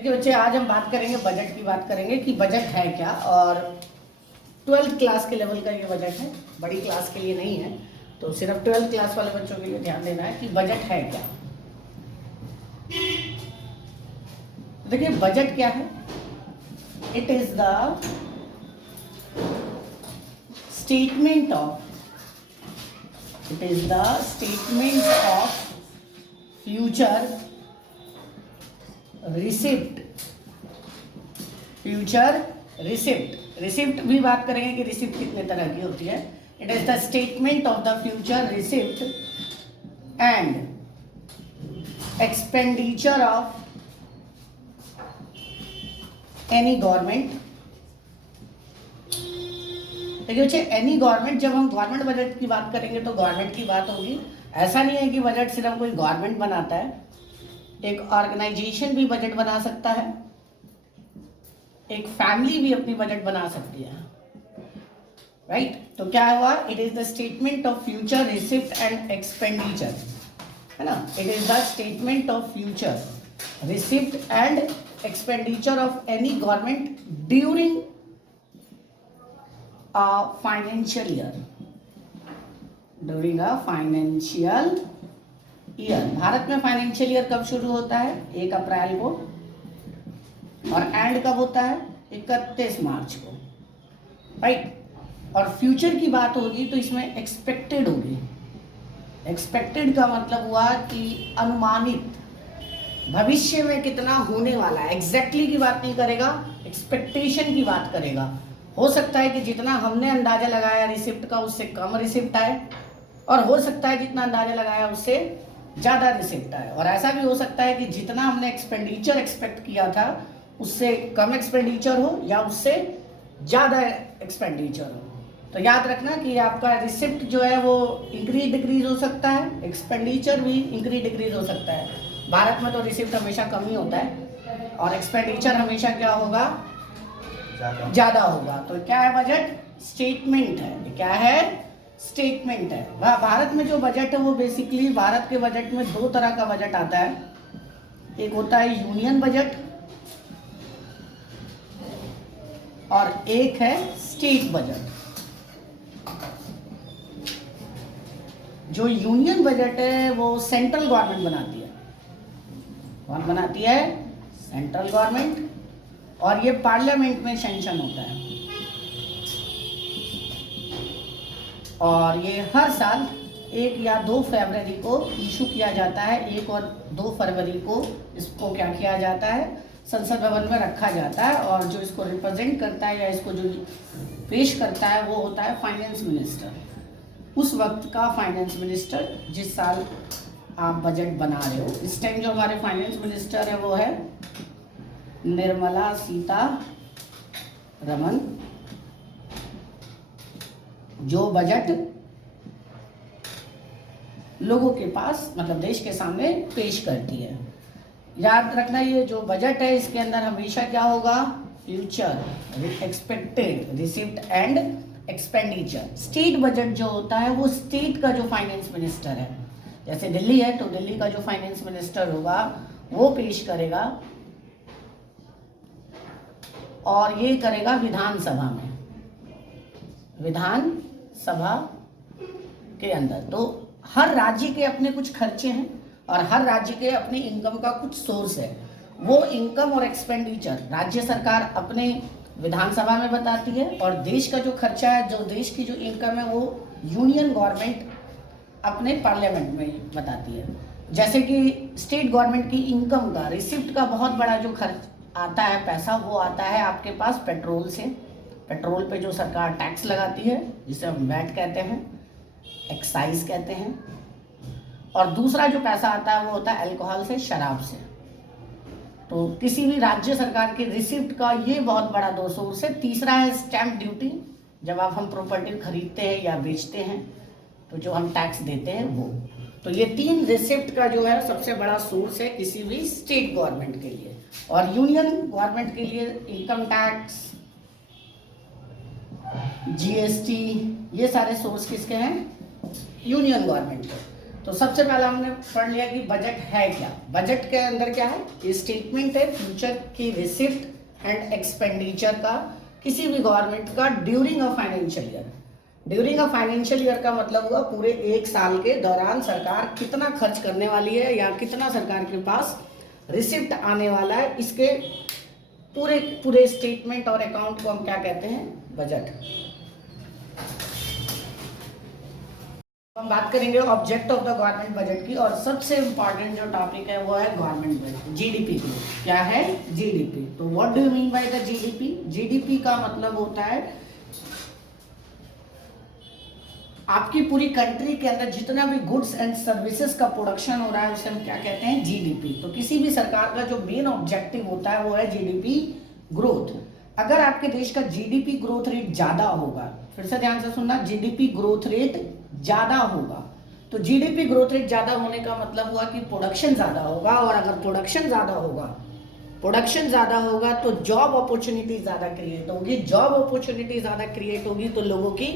देखिए बच्चे, आज हम बात करेंगे बजट की बात करेंगे कि बजट है क्या। और 12th क्लास के लेवल का ये बजट है, बड़ी क्लास के लिए नहीं है। तो सिर्फ 12th क्लास वाले बच्चों के लिए ध्यान देना है कि बजट है क्या। देखिए बजट क्या है। It is the statement of future receipt भी बात करेंगे कि रिसिप्ट कितने तरह की होती है। It is the statement of the future receipt and expenditure of any government. देखिए बच्चे, एनी गवर्नमेंट, जब हम गवर्नमेंट बजट की बात करेंगे तो गवर्नमेंट की बात होगी। ऐसा नहीं है कि बजट सिर्फ कोई गवर्नमेंट बनाता है, एक ऑर्गेनाइजेशन भी बजट बना सकता है, एक फैमिली भी अपनी बजट बना सकती है, राइट। तो क्या हुआ, it is the statement of future receipt and expenditure, है ना। It is the statement of future receipt and expenditure of any government during a financial year. Bharat में फाइनेंशियल ईयर कब शुरू होता है? 1 अप्रैल को। और एंड कब होता है? 31 मार्च को, राइट। और फ्यूचर की बात होगी तो इसमें एक्सपेक्टेड होगी। एक्सपेक्टेड का मतलब हुआ कि अनुमानित, भविष्य में कितना होने वाला है। एग्जैक्टली की बात नहीं करेगा, एक्सपेक्टेशन की बात करेगा। हो सकता है कि जितना हमने अंदाजा लगाया रिसिप्ट का उससे कम रिसिप्ट आए, और हो सकता है जितना अंदाजा लगाया उससे ज़्यादा रिसिप्ट आए। और ऐसा भी हो सकता है कि जितना हमने एक्सपेंडिचर एक्सपेक्ट किया था उससे कम एक्सपेंडिचर हो या उससे ज़्यादा एक्सपेंडिचर हो। तो याद रखना कि आपका रिसिप्ट जो है वो इंक्रीज डिक्रीज हो सकता है, एक्सपेंडिचर भी इंक्रीज डिक्रीज हो सकता है। भारत में तो रिसिप्ट हमेशा कम ही होता है और एक्सपेंडिचर हमेशा क्या होगा? ज़्यादा होगा। तो क्या है बजट? स्टेटमेंट है। क्या है? स्टेटमेंट है। वह भारत में जो बजट है वो बेसिकली, भारत के बजट में 2 तरह का बजट आता है। एक होता है यूनियन बजट और एक है स्टेट बजट। जो यूनियन बजट है वो सेंट्रल गवर्नमेंट बनाती है। कौन बनाती है? Central government. और ये पार्लियामेंट में सैंक्शन होता है और ये हर साल 1 या 2 फरवरी को इशू किया जाता है। 1 और 2 फरवरी को इसको क्या किया जाता है? संसद भवन में रखा जाता है। और जो इसको रिप्रेजेंट करता है या इसको जो पेश करता है वो होता है फाइनेंस मिनिस्टर। उस वक्त का फाइनेंस मिनिस्टर, जिस साल आप बजट बना रहे हो। इस टाइम जो हमारे फाइनेंस मिनिस्टर है वो है निर्मला सीतारमण, जो बजट लोगों के पास, मतलब देश के सामने पेश करती है। याद रखना, ये जो बजट है इसके अंदर हमेशा क्या होगा? Future, expected, receipt and expenditure. State budget जो होता है वो स्टेट का जो फाइनेंस मिनिस्टर है, जैसे दिल्ली है तो दिल्ली का जो फाइनेंस मिनिस्टर होगा वो पेश करेगा और ये करेगा विधानसभा में, विधानसभा के अंदर। तो हर राज्य के अपने कुछ खर्चे हैं और हर राज्य के अपने इनकम का कुछ सोर्स है। वो इनकम और एक्सपेंडिचर राज्य सरकार अपने विधानसभा में बताती है और देश का जो खर्चा है, जो देश की जो इनकम है, वो यूनियन गवर्नमेंट अपने पार्लियामेंट में बताती है। जैसे कि स्टेट गवर्नमेंट की इनकम का, रिसिप्ट का बहुत बड़ा जो खर्च आता है, पैसा, वो आता है आपके पास पेट्रोल से। पेट्रोल पे जो सरकार टैक्स लगाती है जिसे हम वैट कहते हैं, एक्साइज कहते हैं। और दूसरा जो पैसा आता है वो होता है अल्कोहल से, शराब से। तो किसी भी राज्य सरकार के रिसिप्ट का ये बहुत बड़ा 2 सोर्स है। तीसरा है स्टैंप ड्यूटी, जब आप हम प्रॉपर्टी खरीदते हैं या बेचते हैं तो जो हम टैक्स देते हैं वो। तो ये 3 रिसिप्ट का जो है सबसे बड़ा सोर्स है किसी भी स्टेट गवर्नमेंट के लिए। और यूनियन गवर्नमेंट के लिए इनकम टैक्स, जीएसटी, ये सारे सोर्स किसके हैं? यूनियन गवर्नमेंट के। तो सबसे पहला हमने पढ़ लिया कि बजट है क्या। बजट के अंदर क्या है, ये स्टेटमेंट है फ्यूचर की रिसिप्ट एंड एक्सपेंडिचर का किसी भी गवर्नमेंट का during a financial year. During a financial year का मतलब हुआ पूरे एक साल के दौरान सरकार कितना खर्च करने वाली है या कितना सरकार के पास रिसिप्ट आने वाला है, इसके पूरे पूरे स्टेटमेंट और अकाउंट को हम क्या कहते हैं, बजट। हम बात करेंगे object of the government budget की, और सबसे इंपॉर्टेंट जो टॉपिक है वो है गवर्नमेंट बजट, जीडीपी की। क्या है, जीडीपी। तो what do you mean by the GDP? GDP का मतलब होता है आपकी पूरी कंट्री के अंदर जितना भी गुड्स एंड सर्विसेज का प्रोडक्शन हो रहा है उसे हम क्या कहते हैं, जीडीपी। तो किसी भी सरकार का जो मेन ऑब्जेक्टिव होता है वो है जीडीपी ग्रोथ। अगर आपके देश का जीडीपी ग्रोथ रेट ज्यादा होगा, फिर से ध्यान से सुनना, जीडीपी ग्रोथ रेट ज्यादा होगा, तो जीडीपी ग्रोथ रेट ज्यादा होने का मतलब हुआ कि प्रोडक्शन ज्यादा होगा, और अगर प्रोडक्शन ज्यादा होगा तो जॉब अपॉर्चुनिटी ज्यादा क्रिएट होगी, जॉब अपॉर्चुनिटी ज्यादा क्रिएट होगी तो लोगों की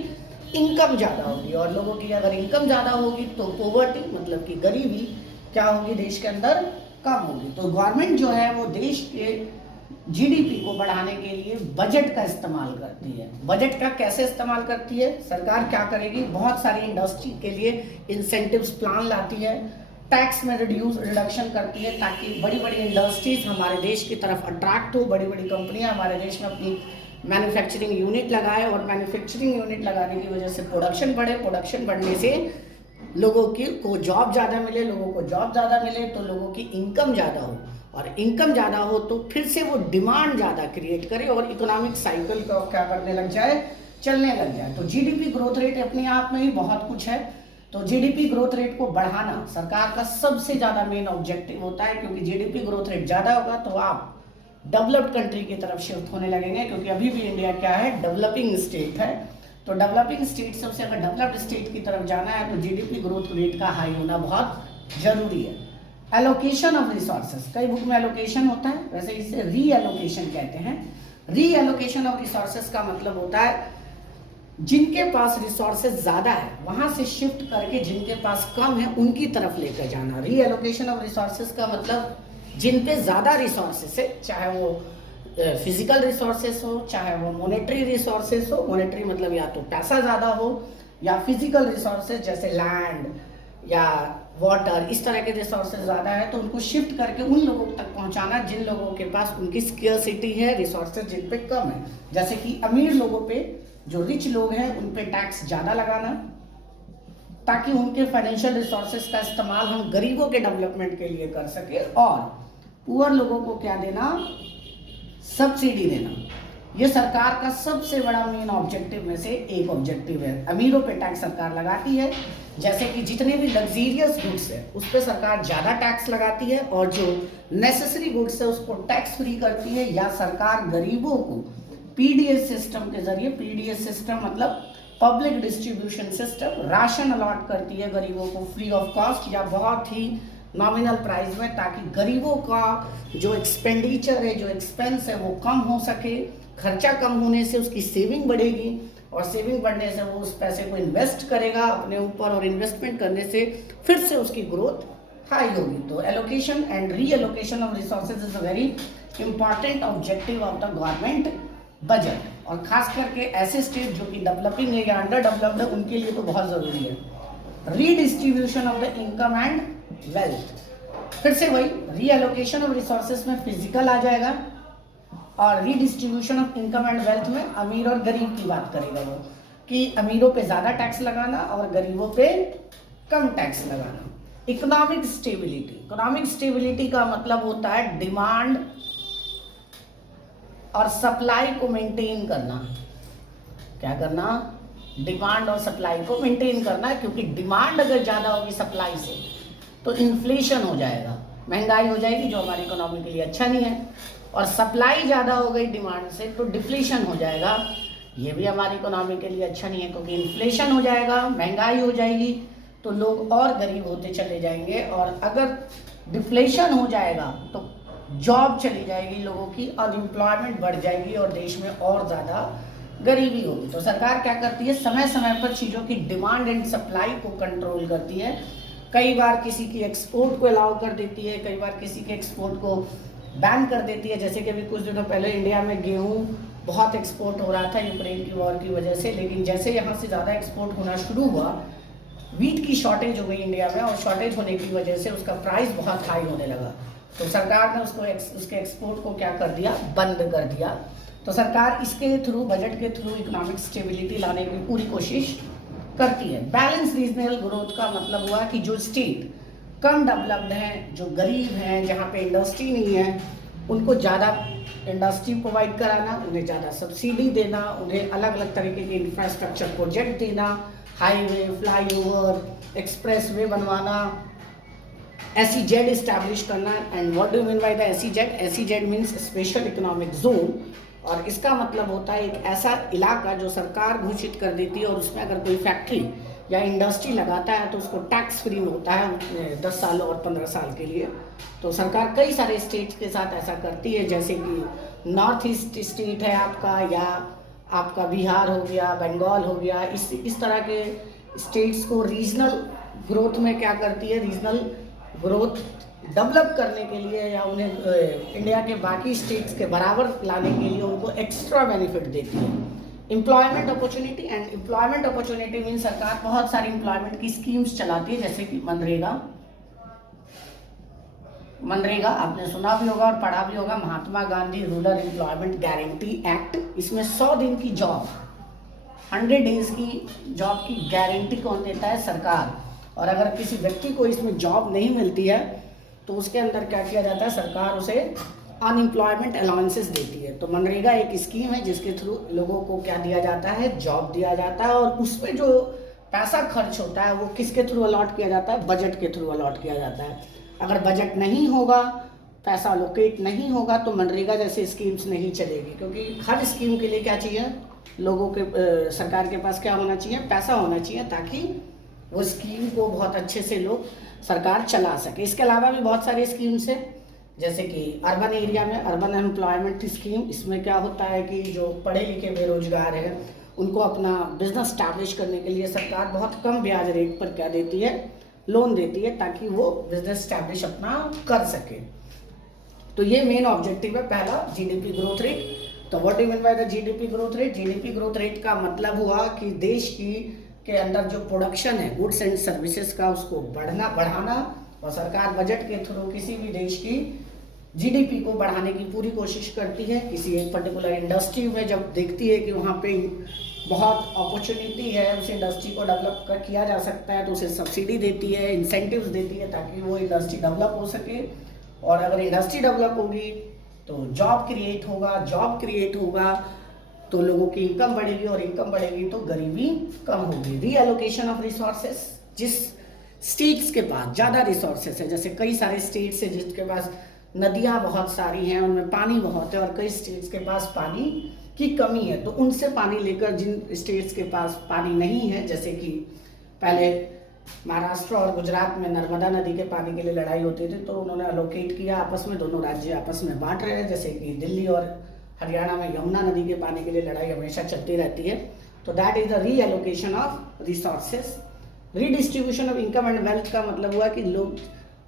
इनकम ज्यादा होगी, और लोगों की अगर इनकम ज्यादा होगी तो पॉवर्टी मतलब कि गरीबी क्या होगी, देश के अंदर कम होगी। तो गवर्नमेंट जो है वो देश के जीडीपी को बढ़ाने के लिए बजट का इस्तेमाल करती है। बजट का कैसे इस्तेमाल करती है, सरकार क्या करेगी, बहुत सारी इंडस्ट्री के लिए इंसेंटिव्स प्लान लाती है, टैक्स में रिडक्शन करती है ताकि बड़ी बड़ी इंडस्ट्रीज हमारे देश की तरफ अट्रैक्ट हो, बड़ी बड़ी कंपनियां हमारे देश में अपनी मैन्युफैक्चरिंग यूनिट लगाए, और मैन्युफैक्चरिंग यूनिट लगाने की वजह से प्रोडक्शन बढ़े, प्रोडक्शन बढ़ने से लोगों को जॉब ज़्यादा मिले, लोगों को जॉब ज़्यादा मिले तो लोगों की इनकम ज़्यादा हो, और इनकम ज़्यादा हो तो फिर से वो डिमांड ज़्यादा क्रिएट करे और इकोनॉमिक साइकिल का क्या करने लग जाए, चलने लग जाए। तो जीडीपी ग्रोथ रेट अपने आप में ही बहुत कुछ है। तो जीडीपी ग्रोथ रेट को बढ़ाना सरकार का सबसे ज़्यादा मेन ऑब्जेक्टिव होता है, क्योंकि जीडीपी ग्रोथ रेट ज़्यादा होगा तो आप डेवलप्ड कंट्री की तरफ शिफ्ट होने लगेंगे, क्योंकि अभी भी इंडिया क्या है, डेवलपिंग स्टेट है। तो डेवलपिंग स्टेट से अगर डेवलप्ड स्टेट की तरफ जाना है तो जीडीपी ग्रोथ रेट का हाई होना बहुत जरूरी है। एलोकेशन ऑफ रिसोर्सेज, कई बुक में एलोकेशन होता है, वैसे इसे री एलोकेशन कहते हैं। री एलोकेशन ऑफ रिसोर्सेज का मतलब होता है जिनके पास रिसोर्सेज ज्यादा है वहां से शिफ्ट करके जिनके पास कम है उनकी तरफ लेकर जाना। री एलोकेशन ऑफ रिसोर्सेज का मतलब जिन पे ज़्यादा रिसोर्सेस है, चाहे वो फिजिकल रिसोर्सेस हो, चाहे वो मॉनेटरी रिसोर्सेस हो, मॉनेटरी मतलब या तो पैसा ज़्यादा हो, या फिजिकल रिसोर्सेस जैसे लैंड या वाटर, इस तरह के रिसोर्सेज ज़्यादा है तो उनको शिफ्ट करके उन लोगों तक पहुंचाना जिन लोगों के पास उनकी स्केर्सिटी है, रिसोर्सेज जिन पे कम है। जैसे कि अमीर लोगों पे, जो रिच लोग हैं उन पे टैक्स ज़्यादा लगाना ताकि उनके फाइनेंशियल रिसोर्सेज का इस्तेमाल हम गरीबों के डेवलपमेंट के लिए कर सके, और पुअर लोगों को क्या देना, सब्सिडी देना। ये सरकार का सबसे बड़ा मेन ऑब्जेक्टिव में से एक ऑब्जेक्टिव है। अमीरों पे टैक्स सरकार लगाती है, जैसे कि जितने भी लग्जीरियस गुड्स है उस पर सरकार ज़्यादा टैक्स लगाती है, और जो नेसेसरी गुड्स है उसको टैक्स फ्री करती है, या सरकार गरीबों को पीडीएस सिस्टम के जरिए, पीडीएस सिस्टम मतलब public distribution system, ration allot करती है गरीबों को फ्री ऑफ कॉस्ट या बहुत ही नॉमिनल प्राइस में, ताकि गरीबों का जो एक्सपेंडिचर है, जो एक्सपेंस है वो कम हो सके। खर्चा कम होने से उसकी सेविंग बढ़ेगी, और सेविंग बढ़ने से वो उस पैसे को इन्वेस्ट करेगा अपने ऊपर, और इन्वेस्टमेंट करने से फिर से उसकी ग्रोथ हाई होगी। तो allocation and re allocation of resources is a very important objective of the government budget, और खास करके ऐसे स्टेट जो कि डेवलपिंग है या अंडर डेवलप्ड है उनके लिए तो बहुत जरूरी है। Redistribution of the income and wealth, फिर से वही रीएलोकेशन ऑफ रिसोर्सेज में फिजिकल आ जाएगा, और redistribution of income and wealth में अमीर और गरीब की बात करेगा वो, कि अमीरों पे ज़्यादा टैक्स लगाना और गरीबों पे कम टैक्स लगाना। इकोनॉमिक स्टेबिलिटी, इकोनॉमिक स्टेबिलिटी का मतलब होता है डिमांड और सप्लाई को मेंटेन करना। क्या करना, डिमांड और सप्लाई को मेंटेन करना, क्योंकि डिमांड अगर ज़्यादा होगी सप्लाई से तो इन्फ्लेशन हो जाएगा, महंगाई हो जाएगी, जो हमारी इकोनॉमी के लिए अच्छा नहीं है, और सप्लाई ज़्यादा हो गई डिमांड से तो डिफ्लेशन हो जाएगा, ये भी हमारी इकोनॉमी के लिए अच्छा नहीं है, क्योंकि इन्फ्लेशन हो जाएगा, महंगाई हो जाएगी तो लोग और गरीब होते चले जाएंगे, और अगर डिफ्लेशन हो जाएगा तो जॉब चली जाएगी लोगों की, अनएम्प्लॉयमेंट बढ़ जाएगी और देश में और ज़्यादा गरीबी होगी। तो सरकार क्या करती है, समय समय पर चीज़ों की डिमांड एंड सप्लाई को कंट्रोल करती है, कई बार किसी की एक्सपोर्ट को अलाउ कर देती है, कई बार किसी के एक्सपोर्ट को बैन कर देती है। जैसे कि अभी कुछ दिनों पहले इंडिया में गेहूं बहुत एक्सपोर्ट हो रहा था यूक्रेन की वॉर की वजह से, लेकिन जैसे यहाँ से ज़्यादा एक्सपोर्ट होना शुरू हुआ, वीट की शॉर्टेज हो गई इंडिया में, और शॉर्टेज होने की वजह से उसका प्राइस बहुत हाई होने लगा। तो सरकार ने उसके एक्सपोर्ट को क्या कर दिया, बंद कर दिया। तो सरकार इसके थ्रू, बजट के थ्रू इकोनॉमिक स्टेबिलिटी लाने की पूरी कोशिश करती है। बैलेंस रीजनल ग्रोथ का मतलब हुआ कि जो स्टेट कम डेवलप्ड हैं, जो गरीब हैं, जहाँ पे इंडस्ट्री नहीं है, उनको ज़्यादा इंडस्ट्री प्रोवाइड कराना, उन्हें ज़्यादा सब्सिडी देना, उन्हें अलग अलग तरीके के इंफ्रास्ट्रक्चर प्रोजेक्ट देना, हाईवे, फ्लाईओवर, एक्सप्रेसवे बनवाना, SEZ इस्टेब्लिश करना। And what do mean by the SEZ? SEZ means special economic zone, और इसका मतलब होता है एक ऐसा इलाका जो सरकार घोषित कर देती है, और उसमें अगर कोई फैक्ट्री या इंडस्ट्री लगाता है तो उसको टैक्स फ्री होता है 10 साल और 15 साल के लिए। तो सरकार कई सारे स्टेट्स के साथ ऐसा करती है, जैसे कि नॉर्थ ईस्ट स्टेट है आपका, या आपका बिहार हो गया, बंगाल हो गया, इस तरह के स्टेट्स को रीजनल ग्रोथ में क्या करती है, रीजनल ग्रोथ डेवलप करने के लिए, या उन्हें इंडिया के बाकी स्टेट्स के बराबर लाने के लिए उनको एक्स्ट्रा बेनिफिट देती है। Employment opportunity, and employment opportunity mean सरकार बहुत सारी एम्प्लॉयमेंट की स्कीम्स चलाती है, जैसे कि मनरेगा आपने सुना भी होगा और पढ़ा भी होगा, Mahatma Gandhi rural employment guarantee act. इसमें 100 दिन की जॉब, 100 डेज की जॉब की गारंटी कौन देता है? सरकार। और अगर किसी व्यक्ति को इसमें जॉब नहीं मिलती है तो उसके अंदर क्या किया जाता है, सरकार उसे अनएम्प्लॉयमेंट अलाउंसेस देती है। तो मनरेगा एक स्कीम है जिसके थ्रू लोगों को क्या दिया जाता है, जॉब दिया जाता है, और उसमें जो पैसा खर्च होता है वो किसके थ्रू अलॉट किया जाता है? बजट के थ्रू अलॉट किया जाता है। अगर बजट नहीं होगा, पैसा अलोकेट नहीं होगा, तो मनरेगा जैसे स्कीम्स नहीं चलेगी, क्योंकि हर स्कीम के लिए क्या चाहिए, लोगों के सरकार के पास क्या होना चाहिए, पैसा होना चाहिए, ताकि वो स्कीम को बहुत अच्छे से लोग सरकार चला सके। इसके अलावा भी बहुत सारी स्कीम्स हैं, जैसे कि अर्बन एरिया में अर्बन एम्प्लॉयमेंट स्कीम। इसमें क्या होता है कि जो पढ़े लिखे बेरोजगार हैं उनको अपना बिजनेस स्टैब्लिश करने के लिए सरकार बहुत कम ब्याज रेट पर क्या देती है, लोन देती है, ताकि वो बिजनेस स्टैब्लिश अपना कर सके। तो ये मेन ऑब्जेक्टिव है पहला, जीडीपी ग्रोथ रेट। तो what do mean by the GDP growth rate? GDP growth rate का मतलब हुआ कि देश की के अंदर जो प्रोडक्शन है गुड्स एंड सर्विसेज का, उसको बढ़ाना, और सरकार बजट के थ्रू किसी भी देश की जीडीपी को बढ़ाने की पूरी कोशिश करती है। किसी एक पर्टिकुलर इंडस्ट्री में जब देखती है कि वहाँ पे बहुत अपॉर्चुनिटी है, उस इंडस्ट्री को डेवलप किया जा सकता है, तो उसे सब्सिडी देती है, इंसेंटिव्स देती है, ताकि वो इंडस्ट्री डेवलप हो सके। और अगर इंडस्ट्री डेवलप होगी तो जॉब क्रिएट होगा तो लोगों की इनकम बढ़ेगी, और इनकम बढ़ेगी तो गरीबी कम होगी। रीएलोकेशन ऑफ रिसोर्सेस, जिस स्टेट्स के पास ज़्यादा रिसोर्सेस है, जैसे कई सारे स्टेट्स हैं जिसके पास नदियाँ बहुत सारी हैं, उनमें पानी बहुत है, और कई स्टेट्स के पास पानी की कमी है, तो उनसे पानी लेकर जिन स्टेट्स के पास पानी नहीं है, जैसे कि पहले महाराष्ट्र और गुजरात में नर्मदा नदी के पानी के लिए लड़ाई होती थी, तो उन्होंने अलोकेट किया आपस में, दोनों राज्य आपस में बांट रहे हैं। जैसे कि दिल्ली और हरियाणा में यमुना नदी के पानी के लिए लड़ाई हमेशा चलती रहती है। तो that is the reallocation of resources. Redistribution of income and wealth का मतलब हुआ कि लोग,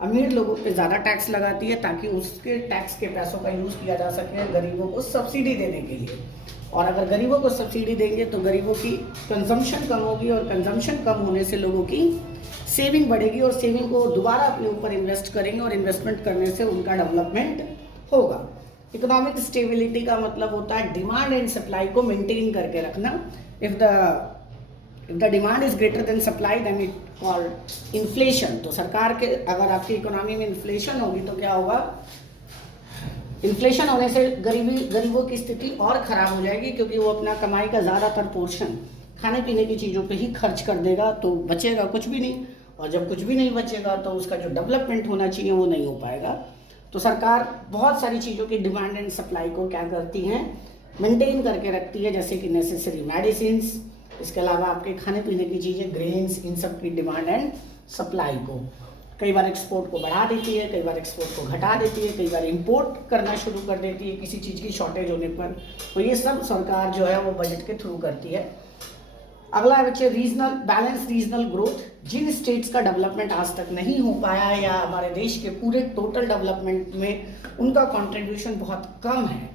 अमीर लोगों पे ज़्यादा टैक्स लगाती है, ताकि उसके टैक्स के पैसों का यूज़ किया जा सके गरीबों को सब्सिडी देने के लिए। और अगर गरीबों को सब्सिडी देंगे तो गरीबों की कंजम्पशन कम होगी, और कंजम्पशन कम होने से लोगों की सेविंग बढ़ेगी, और सेविंग को दोबारा अपने ऊपर इन्वेस्ट करेंगे, और इन्वेस्टमेंट करने से उनका डेवलपमेंट होगा। इकोनॉमिक स्टेबिलिटी का मतलब होता है डिमांड एंड सप्लाई को मेंटेन करके रखना। If the demand is greater than supply then it called inflation. तो सरकार के, अगर आपकी इकोनॉमी में इन्फ्लेशन होगी तो क्या होगा, इन्फ्लेशन होने से गरीबों की स्थिति और खराब हो जाएगी, क्योंकि वो अपना कमाई का ज़्यादातर पोर्शन खाने पीने की चीज़ों पे ही खर्च कर देगा, तो बचेगा कुछ भी नहीं, और जब कुछ भी नहीं बचेगा तो उसका जो डेवलपमेंट होना चाहिए वो नहीं हो पाएगा। तो सरकार बहुत सारी चीज़ों की डिमांड एंड सप्लाई को क्या करती हैं, मेंटेन करके रखती है, जैसे कि नेसेसरी मेडिसिन्स, इसके अलावा आपके खाने पीने की चीज़ें, ग्रेन्स, इन सब की डिमांड एंड सप्लाई को कई बार एक्सपोर्ट को बढ़ा देती है, कई बार एक्सपोर्ट को घटा देती है, कई बार इंपोर्ट करना शुरू कर देती है किसी चीज़ की शॉर्टेज होने पर। तो ये सब सरकार जो है वो बजट के थ्रू करती है। अगला है बच्चे रीजनल बैलेंस रीजनल ग्रोथ। जिन स्टेट्स का डेवलपमेंट आज तक नहीं हो पाया है या हमारे देश के पूरे टोटल डेवलपमेंट में उनका कंट्रीब्यूशन बहुत कम है,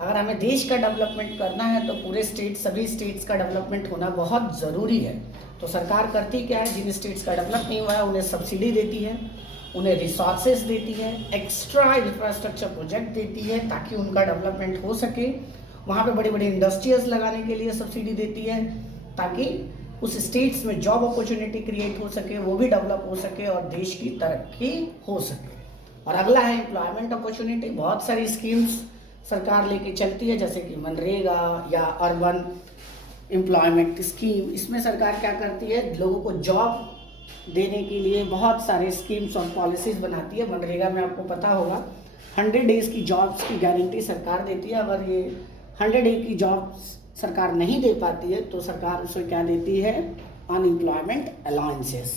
अगर हमें देश का डेवलपमेंट करना है तो पूरे स्टेट सभी स्टेट्स का डेवलपमेंट होना बहुत ज़रूरी है। तो सरकार करती क्या है, जिन स्टेट्स का डेवलप नहीं हुआ है उन्हें सब्सिडी देती है, उन्हें रिसोर्सेज देती है, एक्स्ट्रा इंफ्रास्ट्रक्चर प्रोजेक्ट देती है ताकि उनका डेवलपमेंट हो सके। वहाँ पे बड़ी बड़ी इंडस्ट्रीज लगाने के लिए सब्सिडी देती है ताकि उस स्टेट्स में जॉब अपॉर्चुनिटी क्रिएट हो सके, वो भी डेवलप हो सके और देश की तरक्की हो सके। और अगला है एम्प्लॉयमेंट अपॉर्चुनिटी। बहुत सारी स्कीम्स सरकार लेके चलती है जैसे कि मनरेगा या अर्बन एम्प्लॉयमेंट स्कीम। इसमें सरकार क्या करती है, लोगों को जॉब देने के लिए बहुत सारे स्कीम्स और पॉलिसीज़ बनाती है। मनरेगा में आपको पता होगा 100 डेज़ की जॉब्स की गारंटी सरकार देती है। अगर ये 100 डे की जॉब्स सरकार नहीं दे पाती है तो सरकार उसे क्या देती है, अनएम्प्लॉयमेंट अलाउंसेस।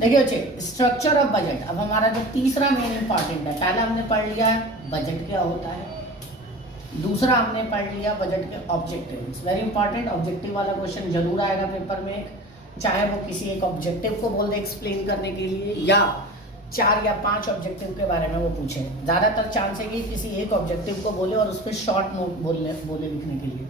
देखिए बच्चे, स्ट्रक्चर ऑफ बजट। अब हमारा जो तीसरा मेन इंपॉर्टेंट है, पहला हमने पढ़ लिया बजट क्या होता है, दूसरा हमने पढ़ लिया बजट के objective. It's very important, objective वाला क्वेश्चन जरूर आएगा पेपर में, चाहे वो किसी एक ऑब्जेक्टिव को बोल दे एक्सप्लेन करने के लिए या 4 या 5 ऑब्जेक्टिव के बारे में वो पूछे। ज़्यादातर चांस है कि किसी एक ऑब्जेक्टिव को बोले और उस पर शॉर्ट नोट बोले लिखने के लिए।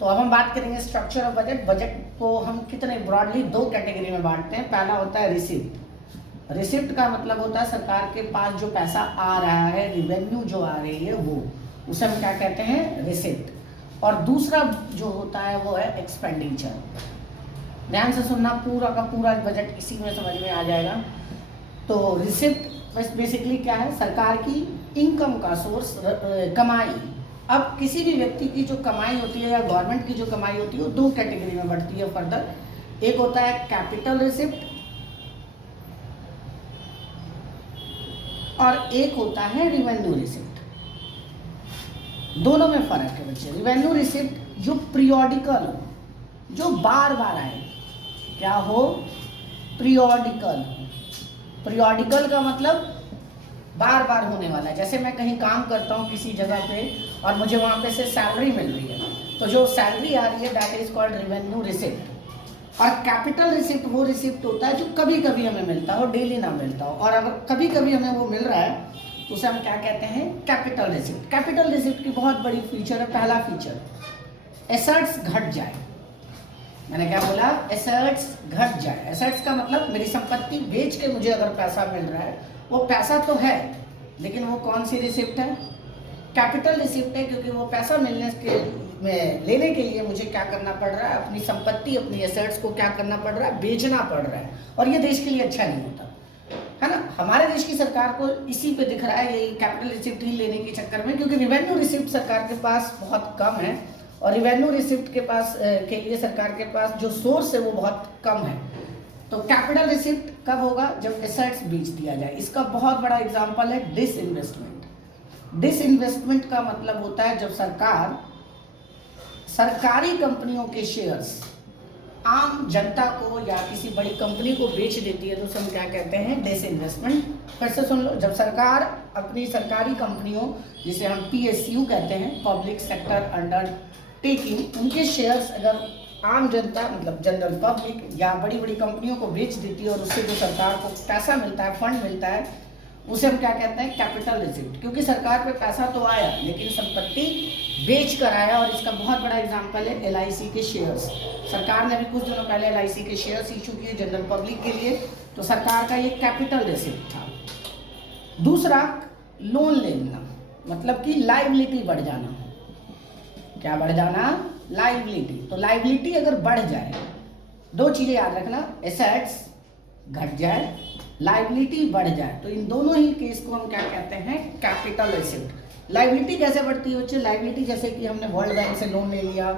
तो अब हम बात करेंगे स्ट्रक्चर ऑफ बजट। बजट को हम कितने ब्रॉडली 2 कैटेगरी में बांटते हैं। पहला होता है रिसिप्ट। रिसिप्ट का मतलब होता है सरकार के पास जो पैसा आ रहा है, रिवेन्यू जो आ रही है वो, उसे हम क्या कहते हैं, रिसिप्ट। और दूसरा जो होता है वो है एक्सपेंडिचर। ध्यान से सुनना, पूरा का पूरा बजट इसी में समझ में आ जाएगा। तो रिसिप्ट बेसिकली क्या है, सरकार की इनकम का सोर्स, कमाई। अब किसी भी व्यक्ति की जो कमाई होती है या गवर्नमेंट की जो कमाई होती है वो 2 कैटेगरी में बढ़ती है फर्दर। एक होता है कैपिटल रिसिप्ट और एक होता है रिवेन्यू रिसिप्ट। दोनों में फर्क है बच्चे। रिवेन्यू रिसिप्ट जो पीरियोडिकल हो, जो बार बार आए, क्या हो, पीरियोडिकल। पीरियोडिकल का मतलब बार बार होने वाला है। जैसे मैं कहीं काम करता हूँ किसी जगह पे और मुझे वहाँ पे से सैलरी मिल रही है, तो जो सैलरी आ रही है that is called revenue receipt. और कैपिटल रिसिप्ट वो रिसिप्ट होता है जो कभी कभी हमें मिलता हो, डेली ना मिलता हो, और अगर कभी कभी हमें वो मिल रहा है तो उसे हम क्या कहते हैं, कैपिटल रिसिप्ट। कैपिटल रिसिप्ट की बहुत बड़ी फीचर है, पहला फीचर, एसेट्स घट जाए। मैंने क्या बोला, एसेट्स घट जाए। एसेट्स का मतलब मेरी संपत्ति बेच के मुझे अगर पैसा मिल रहा है, वो पैसा तो है लेकिन वो कौन सी रिसिप्ट है, कैपिटल रिसिप्ट है, क्योंकि वो पैसा मिलने के में लेने के लिए मुझे क्या करना पड़ रहा है, अपनी संपत्ति, अपनी एसेट्स को क्या करना पड़ रहा है, बेचना पड़ रहा है। और ये देश के लिए अच्छा नहीं होता है ना। हमारे देश की सरकार को इसी पे दिख रहा है, ये कैपिटल रिसिप्ट ही लेने के चक्कर में, क्योंकि रिवेन्यू रिसिप्ट सरकार के पास बहुत कम है और रिवेन्यू रिसिप्ट के पास के लिए सरकार के पास जो सोर्स है वो बहुत कम है। तो कैपिटल रिसिप्ट कब होगा, जब एसेट्स बेच दिया जाए। इसका बहुत बड़ा एग्जांपल है डिसइन्वेस्टमेंट। डिसइन्वेस्टमेंट का मतलब होता है जब सरकार सरकारी कंपनियों के शेयर्स आम जनता को या किसी बड़ी कंपनी को बेच देती है, तो उसे हम क्या कहते हैं, डिसइन्वेस्टमेंट। फिर से सुन लो, जब सरकार अपनी सरकारी कंपनियों, जिसे हम PSU कहते हैं, पब्लिक सेक्टर अंडरटेकिंग, उनके शेयर्स अगर आम जनता मतलब जनरल पब्लिक या बड़ी बड़ी कंपनियों को बेच देती है और उससे जो सरकार को पैसा मिलता है, फंड मिलता है, उसे हम क्या कहते हैं, कैपिटल रिसिप्ट। क्योंकि सरकार पे पैसा तो आया लेकिन संपत्ति बेच कर आया। और इसका बहुत बड़ा एग्जांपल है LIC के शेयर्स। सरकार ने अभी कुछ दिनों पहले LIC के शेयर्स इशू किए जनरल पब्लिक के लिए, तो सरकार का ये कैपिटल रिसिप्ट था। दूसरा, लोन लेना, मतलब कि लाइबिलिटी बढ़ जाना। क्या बढ़ जाना, लाइबिलिटी। तो लाइबिलिटी अगर बढ़ जाए, 2 चीजें याद रखना, एसेट्स घट जाए, लाइबिलिटी बढ़ जाए, तो इन दोनों ही केस को हम क्या कहते हैं, कैपिटल रिसिप्ट। लाइबिलिटी कैसे बढ़ती है बच्चे, लाइबिलिटी जैसे कि हमने वर्ल्ड बैंक से लोन ले लिया,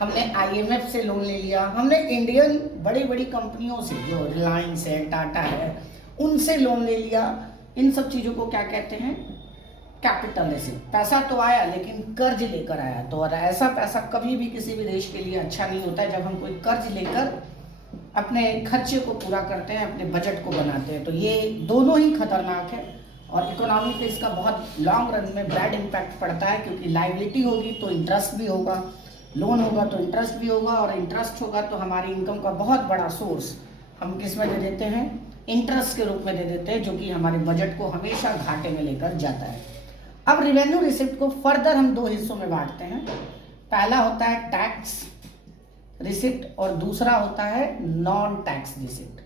हमने IMF से लोन ले लिया, हमने इंडियन बड़ी बड़ी कंपनियों से, जो रिलायंस है, टाटा है, उनसे लोन ले लिया। इन सब चीज़ों को क्या कहते हैं, कैपिटल रिसिप्ट। पैसा तो आया लेकिन कर्ज लेकर आया, तो और ऐसा पैसा कभी भी किसी भी देश के लिए अच्छा नहीं होता है। जब हम कोई कर्ज लेकर अपने खर्चे को पूरा करते हैं, अपने बजट को बनाते हैं, तो ये दोनों ही खतरनाक है। और इकोनॉमी पे इसका बहुत लॉन्ग रन में बैड इम्पैक्ट पड़ता है, क्योंकि लाइबिलिटी होगी तो इंटरेस्ट भी होगा, लोन होगा तो इंटरेस्ट भी होगा, और इंटरेस्ट होगा तो हमारी इनकम का बहुत बड़ा सोर्स हम किस में दे देते हैं, इंटरेस्ट के रूप में दे देते हैं, जो कि हमारे बजट को हमेशा घाटे में लेकर जाता है। अब रेवेन्यू रिसिप्ट को फर्दर हम दो हिस्सों में बांटते हैं। पहला होता है टैक्स रिसिप्ट और दूसरा होता है नॉन टैक्स रिसिप्ट।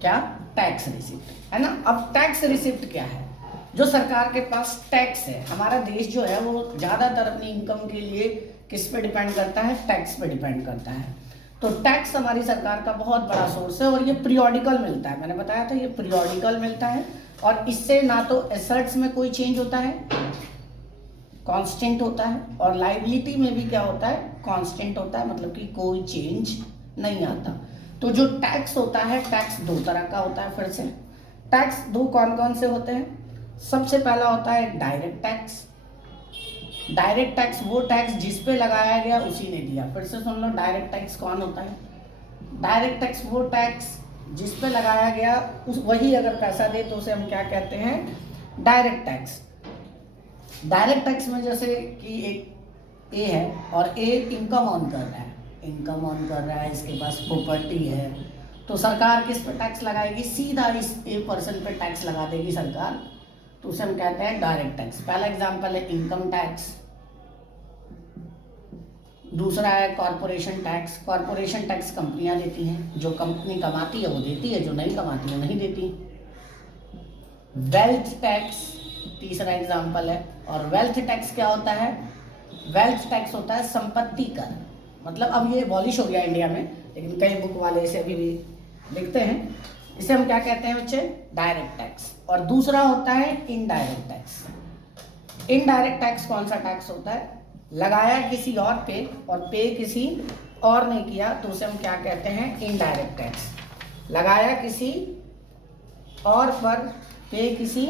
क्या? टैक्स रिसिप्ट, है ना। अब टैक्स रिसिप्ट क्या है? जो सरकार के पास टैक्स है, हमारा देश जो है वो ज्यादातर अपनी इनकम के लिए किस पे डिपेंड करता है? टैक्स पे डिपेंड करता है। तो टैक्स हमारी सरकार का बहुत बड़ा सोर्स है, और ये पीरियोडिकल मिलता है। मैंने बताया था ये पीरियोडिकल मिलता है, और इससे ना तो एसेट्स में कोई चेंज होता है, कांस्टेंट होता है, और लाइबिलिटी में भी क्या होता है? कांस्टेंट होता है, मतलब कि कोई चेंज नहीं आता। तो जो टैक्स होता है, टैक्स दो तरह का होता है। फिर से टैक्स दो कौन कौन से होते हैं? सबसे पहला होता है डायरेक्ट टैक्स। डायरेक्ट टैक्स वो टैक्स जिस पे लगाया गया उसी ने दिया। फिर से सुन लो, डायरेक्ट टैक्स कौन होता है? डायरेक्ट टैक्स वो टैक्स जिस पे लगाया गया उस वही अगर पैसा दे तो उसे हम क्या कहते हैं? Direct tax. डायरेक्ट टैक्स में जैसे कि एक ए है और ए इनकम ऑन कर रहा है, इनकम ऑन कर रहा है, इसके पास प्रॉपर्टी है, तो सरकार किस पे टैक्स लगाएगी? सीधा इस ए पर्सन पे टैक्स लगा देगी सरकार, तो उसे हम कहते हैं डायरेक्ट टैक्स। पहला एग्जांपल है इनकम टैक्स, दूसरा है कॉरपोरेशन टैक्स। कॉरपोरेशन टैक्स कंपनियां देती हैं, जो कंपनी कमाती है वो देती है, जो नहीं कमाती है नहीं देती। वेल्थ टैक्स तीसरा एग्जांपल है। और वेल्थ टैक्स क्या होता है? वेल्थ टैक्स होता है संपत्ति कर। मतलब अब ये अबॉलिश हो गया इंडिया में, लेकिन कई बुक वाले इसे अभी भी लिखते हैं। इसे हम क्या कहते हैं बच्चे? Direct tax. और दूसरा होता है इनडायरेक्ट टैक्स। इनडायरेक्ट टैक्स कौन सा टैक्स होता है? लगाया किसी और पे और पे किसी और ने किया, तो उसे हम क्या कहते हैं? Indirect tax. लगाया किसी और पर, पे किसी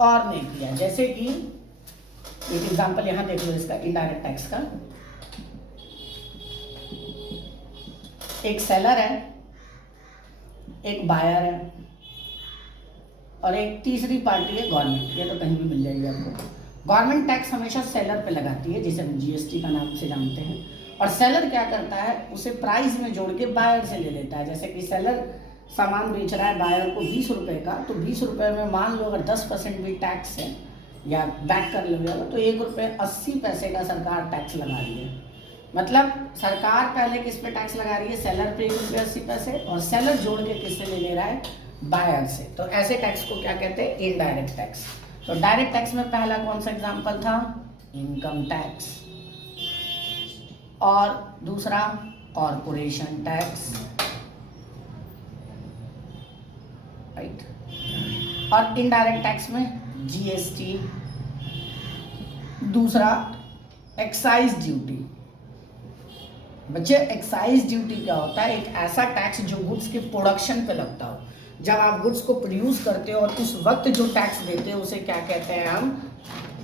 और ने किया। जैसे कि एक एग्जांपल यहां देख लो इसका इनडायरेक्ट टैक्स का। एक सेलर है, एक बायर है, और एक तीसरी पार्टी है गवर्नमेंट। ये तो कहीं भी मिल जाएगी आपको। गवर्नमेंट टैक्स हमेशा सेलर पे लगाती है, जिसे हम जीएसटी का नाम से जानते हैं। और सेलर क्या करता है? उसे प्राइस में जोड़ के बायर से ले लेता है। जैसे कि सेलर सामान बेच रहा है बायर को 20 रुपये का, तो 20 रुपये में मान लो अगर 10% भी टैक्स है या बैक कर लो तो 1 रुपये 80 पैसे का सरकार टैक्स लगा रही है। मतलब सरकार पहले किस पे टैक्स लगा रही है? सेलर पे 1 रुपये 80 पैसे, और सेलर जोड़ के किससे ले रहा है? बायर से। तो ऐसे टैक्स को क्या कहते हैं? Indirect tax. तो डायरेक्ट टैक्स में पहला कौन सा एग्जांपल था? Income tax. और दूसरा कॉरपोरेशन टैक्स, राइट। और इनडायरेक्ट टैक्स में जीएसटी, दूसरा एक्साइज ड्यूटी। बच्चे एक्साइज ड्यूटी क्या होता है? एक ऐसा टैक्स जो गुड्स के प्रोडक्शन पे लगता हो। जब आप गुड्स को प्रोड्यूस करते हो और उस वक्त जो टैक्स देते हो उसे क्या कहते हैं हम?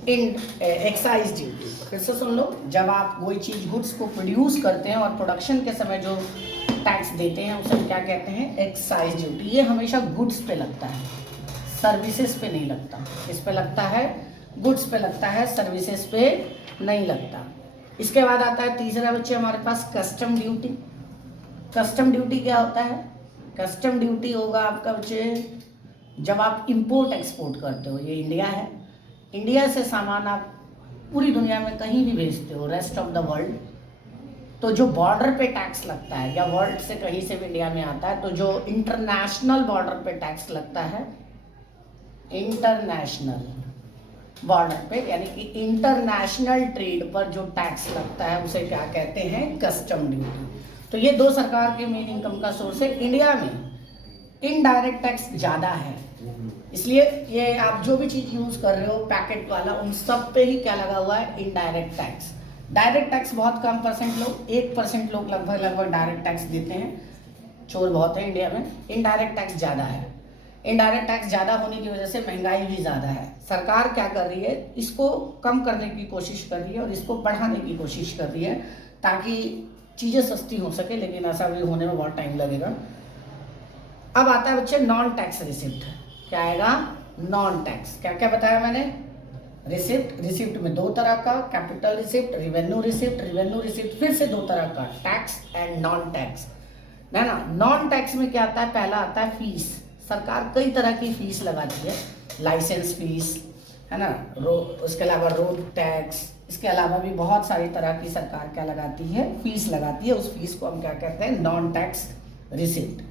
Excise duty. फिर से सुन लो, जब आप कोई चीज़ गुड्स को प्रोड्यूस करते हैं और प्रोडक्शन के समय जो टैक्स देते हैं उसे हम क्या कहते हैं? Excise duty. ये हमेशा गुड्स पे लगता है, सर्विसेज पे नहीं लगता। किस पे लगता है? गुड्स पे लगता है, सर्विसेज पे नहीं लगता। इसके बाद आता है तीसरा बच्चे हमारे पास कस्टम ड्यूटी। कस्टम ड्यूटी क्या होता है? कस्टम ड्यूटी होगा आपका बच्चे जब आप इंपोर्ट एक्सपोर्ट करते हो। ये इंडिया है, इंडिया से सामान आप पूरी दुनिया में कहीं भी भेजते हो, रेस्ट ऑफ द वर्ल्ड, तो जो बॉर्डर पे टैक्स लगता है, या वर्ल्ड से कहीं से भी इंडिया में आता है, तो जो इंटरनेशनल बॉर्डर पे टैक्स लगता है, इंटरनेशनल बॉर्डर पे यानी कि इंटरनेशनल ट्रेड पर जो टैक्स लगता है उसे क्या कहते हैं? Custom duty. तो ये दो सरकार के मेन इनकम का सोर्स है। इंडिया में इनडायरेक्ट टैक्स ज़्यादा है, इसलिए ये आप जो भी चीज़ यूज़ कर रहे हो पैकेट वाला, उन सब पे ही क्या लगा हुआ है? Indirect tax. डायरेक्ट टैक्स बहुत कम परसेंट लोग, 1% लोग लगभग डायरेक्ट टैक्स देते हैं। चोर बहुत है इंडिया में। इनडायरेक्ट टैक्स ज़्यादा है। इनडायरेक्ट टैक्स ज़्यादा होने की वजह से महंगाई भी ज़्यादा है। सरकार क्या कर रही है? इसको कम करने की कोशिश कर रही है और इसको बढ़ाने की कोशिश कर रही है ताकि चीज़ें सस्ती हो सके, लेकिन ऐसा भी होने में बहुत टाइम लगेगा। अब आता है बच्चे नॉन टैक्स रिसिप्ट। क्या आएगा? Non tax. क्या क्या बताया मैंने? रिसिप्ट, रिसिप्ट में दो तरह का, capital receipt, revenue receipt, revenue receipt फिर से दो तरह का, टैक्स एंड नॉन टैक्स, है ना। नॉन टैक्स में क्या आता है? पहला आता है फीस। सरकार कई तरह की फीस लगाती है, लाइसेंस फीस, है ना, उसके अलावा रोड टैक्स, इसके अलावा भी बहुत सारी तरह की सरकार क्या लगाती है? फीस लगाती है। उस फीस को हम क्या कहते हैं? Non tax receipt.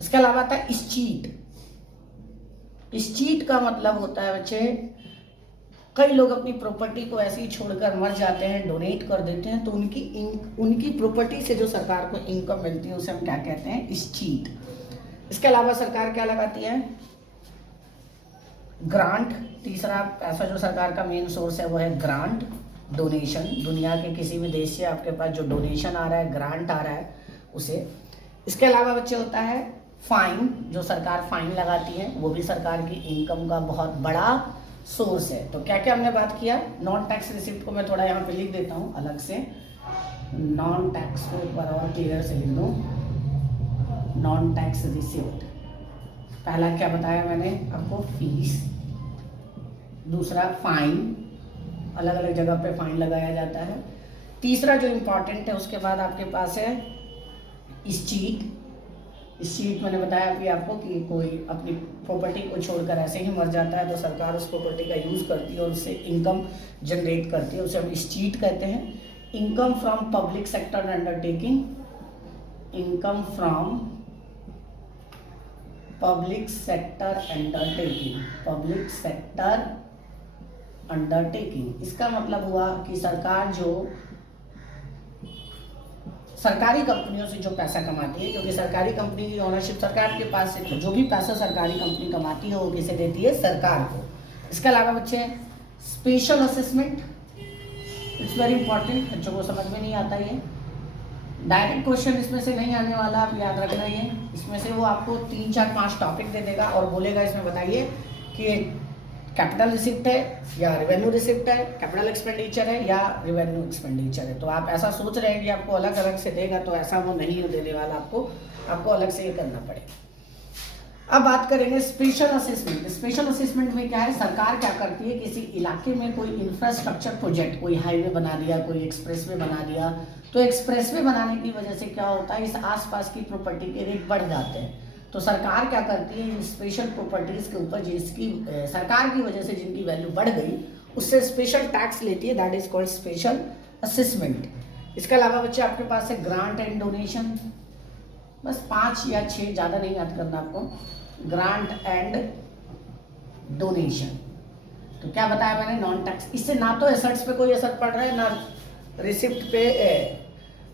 इसके अलावा आता है स्चीट। स्चीट का मतलब होता है बच्चे, कई लोग अपनी प्रॉपर्टी को ऐसे ही छोड़कर मर जाते हैं, डोनेट कर देते हैं, तो उनकी प्रॉपर्टी से जो सरकार को इनकम मिलती है उसे हम क्या कहते हैं? स्चीट। इसके अलावा सरकार क्या लगाती है? ग्रांट। तीसरा पैसा जो सरकार का मेन सोर्स है वो है ग्रांट, डोनेशन। दुनिया के किसी भी देश से आपके पास जो डोनेशन आ रहा है, ग्रांट आ रहा है, उसे। इसके अलावा बच्चे होता है फाइन, जो सरकार फाइन लगाती है, वो भी सरकार की इनकम का बहुत बड़ा सोर्स है। तो क्या क्या हमने बात किया? नॉन टैक्स रिसिप्ट को मैं थोड़ा यहाँ पे लिख देता हूँ अलग से। नॉन टैक्स को एक बार और क्लियर से लिख दूँ। नॉन टैक्स रिसिप्ट, पहला क्या बताया मैंने आपको? फीस। दूसरा फाइन, अलग अलग जगह पे फाइन लगाया जाता है। तीसरा जो इम्पोर्टेंट है उसके बाद आपके पास है स्चीट। स्चीट मैंने बताया अभी आपको कि कोई अपनी प्रॉपर्टी को छोड़कर ऐसे ही मर जाता है तो सरकार उस प्रॉपर्टी का यूज़ करती है और उससे इनकम जनरेट करती है, उसे हम स्चीट कहते हैं। Income from public sector undertaking, income from public sector undertaking, public sector undertaking. इसका मतलब हुआ कि सरकार जो सरकारी कंपनियों से जो पैसा कमाती है, क्योंकि सरकारी कंपनी की ओनरशिप सरकार के पास है, तो जो भी पैसा सरकारी कंपनी कमाती है वो किसे देती है? सरकार को। इसके अलावा बच्चे special assessment, it's very important, बच्चों को समझ में नहीं आता ये, डायरेक्ट क्वेश्चन इसमें से नहीं आने वाला, आप याद रखना ये। इसमें से वो आपको 3 4 5 टॉपिक दे देगा और बोलेगा इसमें बताइए कि कैपिटल रिसिप्ट है या रिवेन्यू रिसिप्ट है, कैपिटल एक्सपेंडिचर है या रिवेन्यू एक्सपेंडिचर है। तो आप ऐसा सोच रहे हैं कि आपको अलग अलग से देगा, तो ऐसा वो नहीं देने वाला, आपको अलग से ये करना पड़ेगा। अब बात करेंगे स्पेशल असेसमेंट। स्पेशल असेसमेंट में क्या है? सरकार क्या करती है, किसी इलाके में कोई इंफ्रास्ट्रक्चर प्रोजेक्ट, कोई हाईवे बना दिया, कोई एक्सप्रेसवे बना दिया, तो एक्सप्रेसवे बनाने की वजह से क्या होता है? इस आसपास की प्रॉपर्टी के रेट बढ़ जाते हैं। तो सरकार क्या करती है? इन स्पेशल प्रॉपर्टीज के ऊपर जिसकी सरकार की वजह से जिनकी वैल्यू बढ़ गई, उससे स्पेशल टैक्स लेती है, that is called special assessment. इसके अलावा बच्चे आपके पास है ग्रांट एंड डोनेशन। बस 5 या 6, ज़्यादा नहीं याद करना आपको। ग्रांट एंड डोनेशन, तो क्या बताया मैंने? Non tax. इससे ना तो एसेट्स पे कोई असर पड़ रहा है, ना रिसिप्ट पे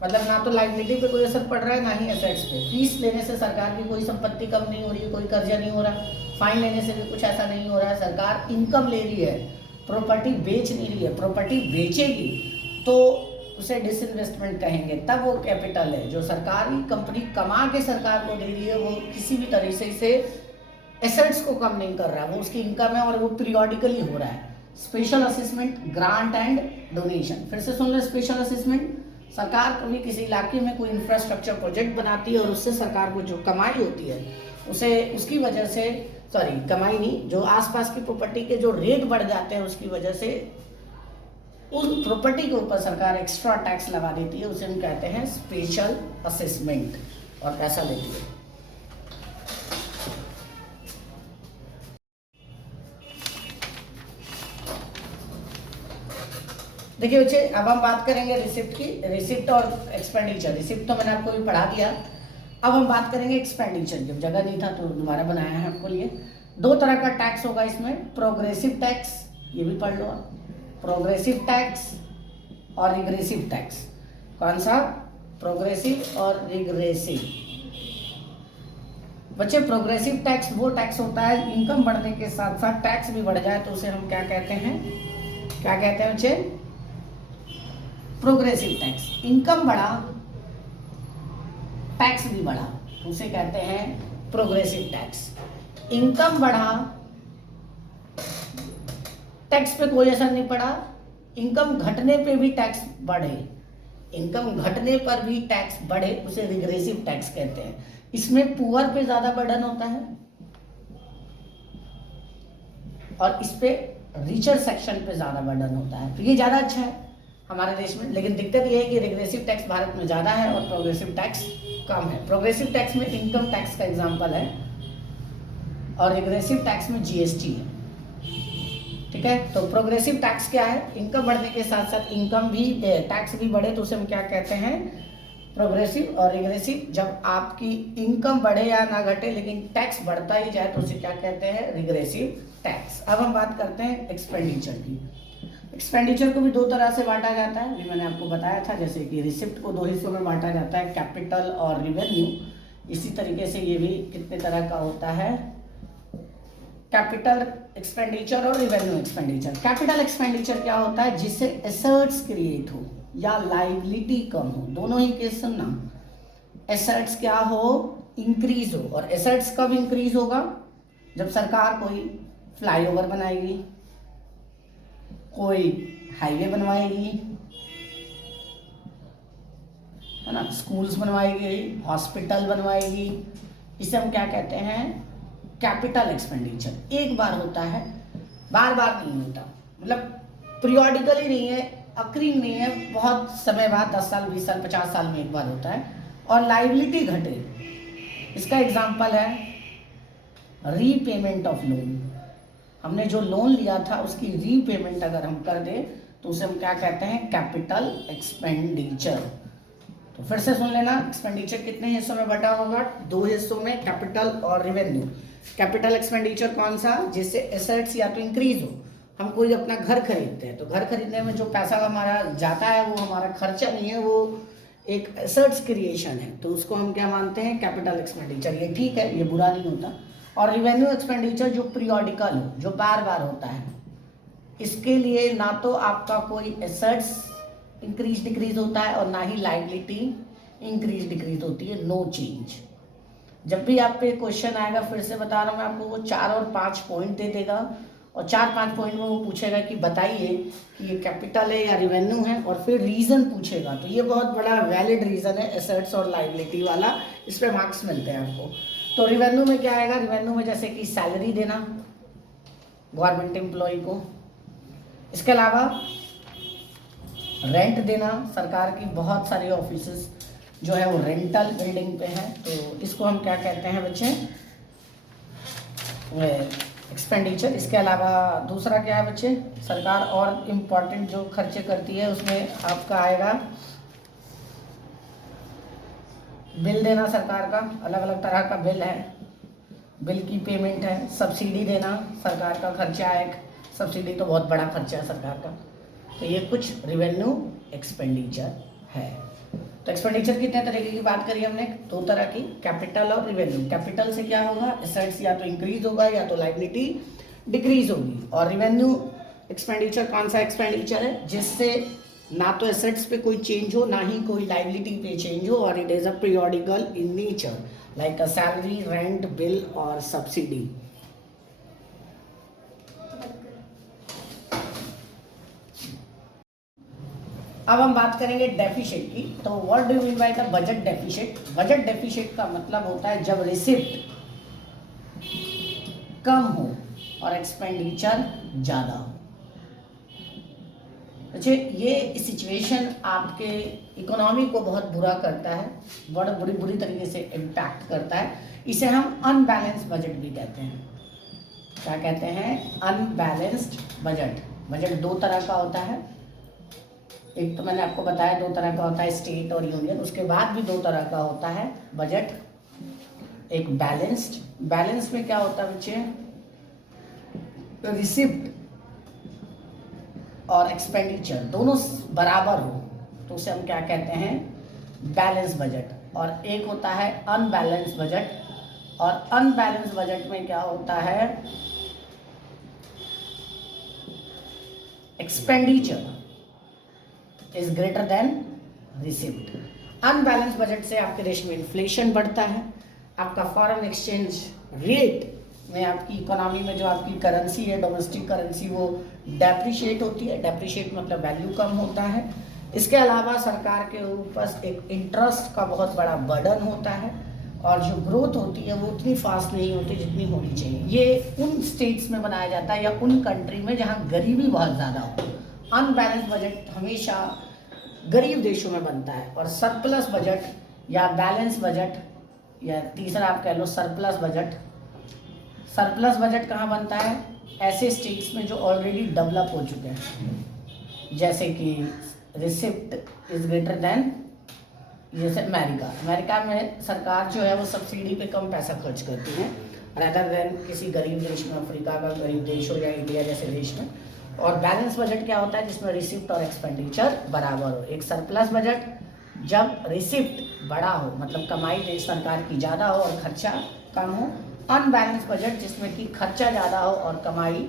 मतलब ना तो लाइबिलिटी पे कोई असर पड़ रहा है, ना ही एसेट्स पे। फीस लेने से सरकार की कोई संपत्ति कम नहीं हो रही है, कोई कर्जा नहीं हो रहा, फाइन लेने से भी कुछ ऐसा नहीं हो रहा है। सरकार इनकम ले रही है, प्रॉपर्टी बेच नहीं रही है। प्रॉपर्टी बेचेगी तो उसे डिसइन्वेस्टमेंट कहेंगे, तब वो कैपिटल है जो सरकारी कंपनी कमा के सरकार को दे रही है, वो किसी भी तरीके से एसेट्स को कम नहीं कर रहा है, वो उसकी इनकम है और वो पीरियडिकली हो रहा है। Special assessment, grant and donation. फिर से सुन लो, स्पेशल असेसमेंट, सरकार कभी किसी इलाके में कोई इंफ्रास्ट्रक्चर प्रोजेक्ट बनाती है और उससे सरकार को जो कमाई होती है उसे, उसकी वजह से, सॉरी कमाई नहीं, जो आसपास की प्रॉपर्टी के जो रेट बढ़ जाते हैं उसकी वजह से उस प्रॉपर्टी के ऊपर सरकार एक्स्ट्रा टैक्स लगा देती है, उसे हम कहते हैं स्पेशल असेसमेंट, और पैसा लेती है। देखिए बच्चे, अब हम बात करेंगे रिसिप्ट की। रिसिप्ट और एक्सपेंडिचर, रिसिप्ट तो मैंने आपको भी पढ़ा दिया। अब हम बात करेंगे एक्सपेंडिचर। जब जगह नहीं था तो दोबारा बनाया है आपको लिए। 2 तरह का टैक्स होगा इसमें, प्रोग्रेसिव टैक्स, ये भी पढ़ लो आप, प्रोग्रेसिव टैक्स और रिग्रेसिव टैक्स। कौन सा? प्रोग्रेसिव और रिग्रेसिव। बच्चे प्रोग्रेसिव टैक्स वो टैक्स होता है, इनकम बढ़ने के साथ साथ टैक्स भी बढ़ जाए तो उसे हम क्या कहते हैं? क्या कहते हैं बच्चे? Progressive tax. इनकम बढ़ा, टैक्स भी बढ़ा, उसे कहते हैं प्रोग्रेसिव टैक्स। इनकम बढ़ा, टैक्स पे कोई असर नहीं पड़ा, इनकम घटने पे भी टैक्स बढ़े, इनकम घटने पर भी टैक्स बढ़े उसे रिग्रेसिव टैक्स कहते हैं। इसमें पुअर पे ज्यादा बर्डन होता है और इस पे रिचर सेक्शन पे ज्यादा बर्डन होता है। तो ये ज्यादा अच्छा है हमारे देश में, लेकिन दिक्कत ये है कि रिग्रेसिव टैक्स भारत में ज्यादा है और प्रोग्रेसिव टैक्स कम है। प्रोग्रेसिव टैक्स में इनकम टैक्स का एग्जाम्पल है और रिग्रेसिव टैक्स में जीएसटी है। ठीक है, तो प्रोग्रेसिव टैक्स क्या है? इनकम बढ़ने के साथ साथ इनकम भी टैक्स भी बढ़े तो उसे हम क्या कहते हैं? प्रोग्रेसिव। और रिग्रेसिव जब आपकी इनकम बढ़े या ना घटे लेकिन टैक्स बढ़ता ही जाए तो उसे क्या कहते हैं? Regressive tax. अब हम बात करते हैं एक्सपेंडिचर की। एक्सपेंडिचर को भी दो तरह से बांटा जाता है, ये मैंने आपको बताया था। जैसे कि रिसिप्ट को दो हिस्सों में बांटा जाता है, कैपिटल और रिवेन्यू। इसी तरीके से ये भी कितने तरह का होता है? कैपिटल एक्सपेंडिचर और रिवेन्यू एक्सपेंडिचर। कैपिटल एक्सपेंडिचर क्या होता है? जिससे एसेट्स क्रिएट हो या लाइबिलिटी कम हो, दोनों ही केस सुनना। एसेट्स क्या हो? इंक्रीज हो। और एसेट्स कब इंक्रीज होगा? जब सरकार कोई फ्लाईओवर बनाएगी, कोई हाईवे बनवाएगी, है ना, स्कूल्स बनवाएगी, हॉस्पिटल बनवाएगी। इसे हम क्या कहते हैं? Capital expenditure. एक बार होता है, बार बार नहीं होता, मतलब पीरियोडिकली नहीं है, अक्रीम नहीं है, बहुत समय बाद 10 साल 20 साल 50 साल में एक बार होता है। और लाइबिलिटी घटे, इसका एग्जांपल है रीपेमेंट ऑफ लोन। हमने जो लोन लिया था उसकी रीपेमेंट अगर हम कर दें तो उसे हम क्या कहते हैं? Capital expenditure. तो फिर से सुन लेना, एक्सपेंडिचर कितने हिस्सों में बटा होगा? दो हिस्सों में, कैपिटल और रिवेन्यू। कैपिटल एक्सपेंडिचर कौन सा? जिससे एसेट्स या तो इंक्रीज हो। हम कोई अपना घर खरीदते हैं तो घर खरीदने में जो पैसा हमारा जाता है वो हमारा खर्चा नहीं है, वो एक एसेट्स क्रिएशन है, तो उसको हम क्या मानते हैं? Capital expenditure. ये ठीक है, ये बुरा नहीं होता। और रिवेन्यू एक्सपेंडिचर जो पीरियोडिकल हो, जो बार बार होता है, इसके लिए ना तो आपका कोई एसेट्स इंक्रीज डिक्रीज होता है और ना ही लाइबिलिटी इंक्रीज डिक्रीज होती है, नो चेंज। जब भी आप पे क्वेश्चन आएगा, फिर से बता रहा हूँ मैं आपको, वो 4 और 5 पॉइंट दे देगा और 4-5 पॉइंट में वो पूछेगा कि बताइए कि ये कैपिटल है या रिवेन्यू है, और फिर रीजन पूछेगा। तो ये बहुत बड़ा वैलिड रीजन है एसेट्स और लाइबिलिटी वाला, इस पे मार्क्स मिलते हैं आपको। तो रिवेन्यू में क्या आएगा? रिवेन्यू में जैसे कि सैलरी देना गवर्नमेंट एम्प्लॉय को, इसके अलावा रेंट देना। सरकार की बहुत सारी ऑफिसेस जो है वो रेंटल बिल्डिंग पे है, तो इसको हम क्या कहते हैं बच्चे? एक्सपेंडिचर। इसके अलावा दूसरा क्या है बच्चे? सरकार और इम्पॉर्टेंट जो खर्चे करती है उसमें आपका आएगा बिल देना। सरकार का अलग अलग तरह का बिल है, बिल की पेमेंट है। सब्सिडी देना सरकार का खर्चा है, सब्सिडी तो बहुत बड़ा खर्चा है सरकार का। तो ये कुछ रिवेन्यू एक्सपेंडिचर है। तो एक्सपेंडिचर कितने तरीके की बात करी हमने? दो तरह की, कैपिटल और रिवेन्यू। कैपिटल से क्या होगा? एसेट्स या तो इंक्रीज होगा या तो लाइबिलिटी डिक्रीज होगी। और रिवेन्यू एक्सपेंडिचर कौन सा एक्सपेंडिचर है? जिससे ना तो एसेट्स पे कोई चेंज हो ना ही कोई लाइबिलिटी पे चेंज हो, और it is a periodical in nature, like a salary, rent, bill और सब्सिडी। अब हम बात करेंगे डेफिसिट की। तो what do you mean by the budget deficit? Budget deficit का मतलब होता है जब रिसिप्ट कम हो और एक्सपेंडिचर ज़्यादा हो। अच्छा, ये सिचुएशन आपके इकोनॉमी को बहुत बुरा करता है, बड़ा बुरी तरीके से इम्पैक्ट करता है। इसे हम अनबैलेंस बजट भी कहते हैं। क्या कहते हैं? Unbalanced budget. बजट दो तरह का होता है, एक तो मैंने आपको बताया दो तरह का होता है, स्टेट और यूनियन। उसके बाद भी दो तरह का होता है बजट, एक बैलेंस्ड। बैलेंस में क्या होता है बच्चे? रिसिप्ट और एक्सपेंडिचर दोनों बराबर हो तो उसे हम क्या कहते हैं? Balance budget. और एक होता है अनबैलेंस बजट, और अनबैलेंस बजट में क्या होता है? Expenditure is greater then receipt. Unbalance budget से आपके देश में इन्फ्लेशन बढ़ता है, आपका फॉरेन एक्सचेंज रेट में, आपकी इकोनॉमी में जो आपकी करेंसी है, डोमेस्टिक करेंसी, वो डेप्रिशिएट होती है। डेप्रिशिएट मतलब वैल्यू कम होता है। इसके अलावा सरकार के ऊपर एक इंटरेस्ट का बहुत बड़ा बर्डन होता है और जो ग्रोथ होती है वो उतनी फास्ट नहीं होती जितनी होनी चाहिए। ये उन स्टेट्स में बनाया जाता है या उन कंट्री में जहाँ गरीबी बहुत ज़्यादा हो। अनबैलेंस बजट हमेशा गरीब देशों में बनता है और सरप्लस बजट या बैलेंस बजट या तीसरा आप कह लो सरप्लस बजट। सरप्लस बजट कहाँ बनता है? ऐसे स्टेट्स में जो ऑलरेडी डेवलप हो चुके हैं, जैसे कि रिसिप्ट इज ग्रेटर देन, जैसे अमेरिका में सरकार जो है वो सब्सिडी पे कम पैसा खर्च करती है अदर देन किसी गरीब देश में, अफ्रीका का गरीब देश हो या इंडिया जैसे देश में। और बैलेंस बजट क्या होता है? जिसमें रिसिप्ट और एक्सपेंडिचर बराबर हो। एक सरप्लस बजट जब रिसिप्ट बड़ा हो, मतलब कमाई देश सरकार की ज़्यादा हो और खर्चा कम हो। अनबैलेंस बजट जिसमें कि खर्चा ज़्यादा हो और कमाई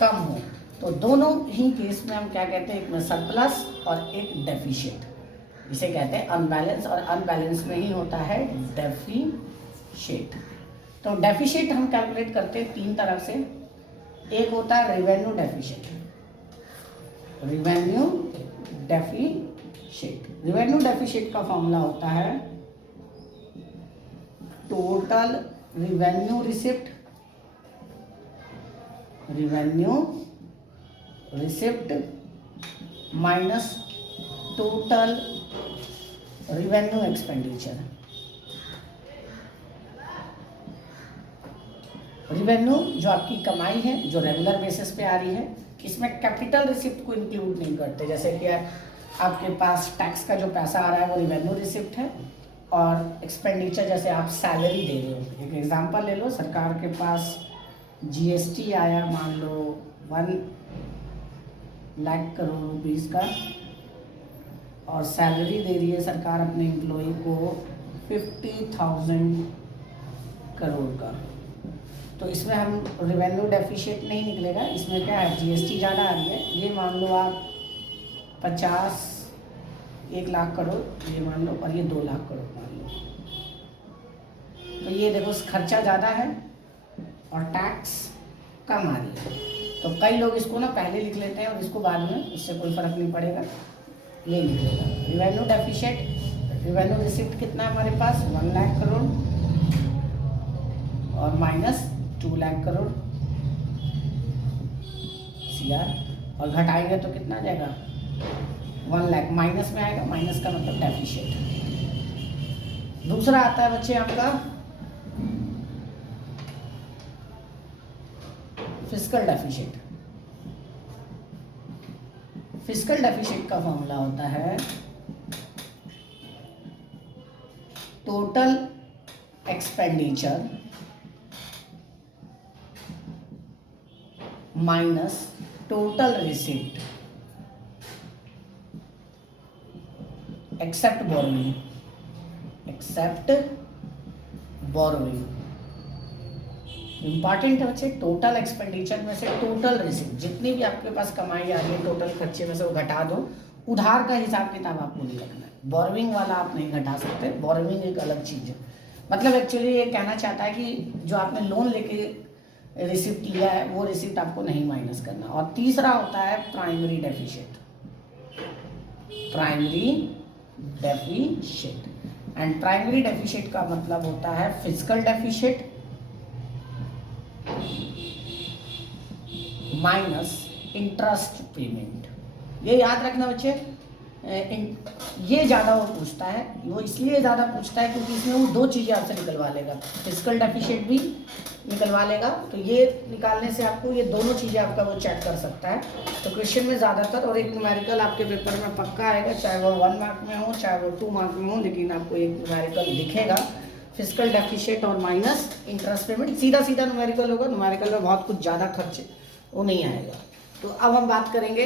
कम हो। तो दोनों ही केस में हम क्या कहते हैं? एक में सरप्लस और एक डेफिशिएट, इसे कहते हैं अनबैलेंस, और अनबैलेंस में ही होता है डेफिशिएट। तो डेफिशिएट हम कैलकुलेट करते हैं तीन तरह से। एक होता है रेवेन्यू डेफिशिएट। रेवेन्यू डेफिशिएट का फॉर्मूला होता है total revenue receipt minus total revenue expenditure. Revenue जो आपकी कमाई है, जो रेगुलर बेसिस पे आ रही है, इसमें कैपिटल रिसिप्ट को इंक्लूड नहीं करते। जैसे कि आपके पास टैक्स का जो पैसा आ रहा है वो रेवेन्यू रिसिप्ट है, और एक्सपेंडिचर जैसे आप सैलरी दे रहे हो। एक एग्जांपल ले लो, सरकार के पास जीएसटी आया मान लो 1 लाख करोड़ रुपीज़ का, और सैलरी दे रही है सरकार अपने एम्प्लॉय को 50,000 करोड़ का। तो इसमें हम रेवेन्यू डेफिशिएट नहीं निकलेगा। इसमें क्या है? जीएसटी ज़्यादा आ रही है। ये मान लो आप 1 लाख करोड़ ये मान लो, और ये 2 लाख करोड़ मान लो। तो ये देखो खर्चा ज़्यादा है और टैक्स कम आ रही है। तो कई लोग इसको ना पहले लिख लेते हैं और इसको बाद में, इससे कोई फर्क नहीं पड़ेगा, ये निकलेगा रेवेन्यू डेफिशिएट। रेवेन्यू रिसिप्ट कितना है हमारे पास? 1 लाख करोड़ और माइनस 2 लाख करोड़ सीआर, और घटाएंगे तो कितना आ जाएगा? 1 लाख माइनस में आएगा। माइनस का मतलब डेफिशिएट। दूसरा आता है बच्चे आपका फिस्कल डेफिशिएट। फिस्कल डेफिशिएट का फॉर्मूला होता है total expenditure minus total receipt except borrowing. Important है बच्चे, टोटल एक्सपेंडिचर में से टोटल रिसिप्ट, जितनी भी आपके पास कमाई आ रही है टोटल खर्चे में से वो घटा दो। उधार का हिसाब किताब आपको नहीं रखना है। बोरोइंग वाला आप नहीं घटा सकते, बोरोइंग एक अलग चीज़ है। मतलब एक्चुअली ये कहना चाहता है कि जो आपने लोन लेके रिसिप्ट लिया है वो रिसिप्ट आपको नहीं माइनस करना। और तीसरा होता है primary deficit. And primary deficit का मतलब होता है physical deficit minus interest payment. ये याद रखना बच्चे, ये ज़्यादा वो पूछता है। वो इसलिए ज़्यादा पूछता है क्योंकि इसमें वो दो चीज़ें आपसे निकलवा लेगा, फिजिकल डेफिशिएट भी निकलवा लेगा। तो ये निकालने से आपको ये दोनों चीज़ें आपका वो चेक कर सकता है। तो क्वेश्चन में ज़्यादातर, और एक न्यूमेरिकल आपके पेपर में पक्का आएगा, चाहे वो 1 मार्क में हो चाहे वो 2 मार्क में हो, लेकिन आपको एक न्यूमेरिकल दिखेगा फिजिकल डेफिशिएट और माइनस इंटरेस्ट पेमेंट। सीधा सीधा न्यूमेरिकल होगा, न्यूमेरिकल में बहुत कुछ ज़्यादा खर्च वो नहीं आएगा। तो अब हम बात करेंगे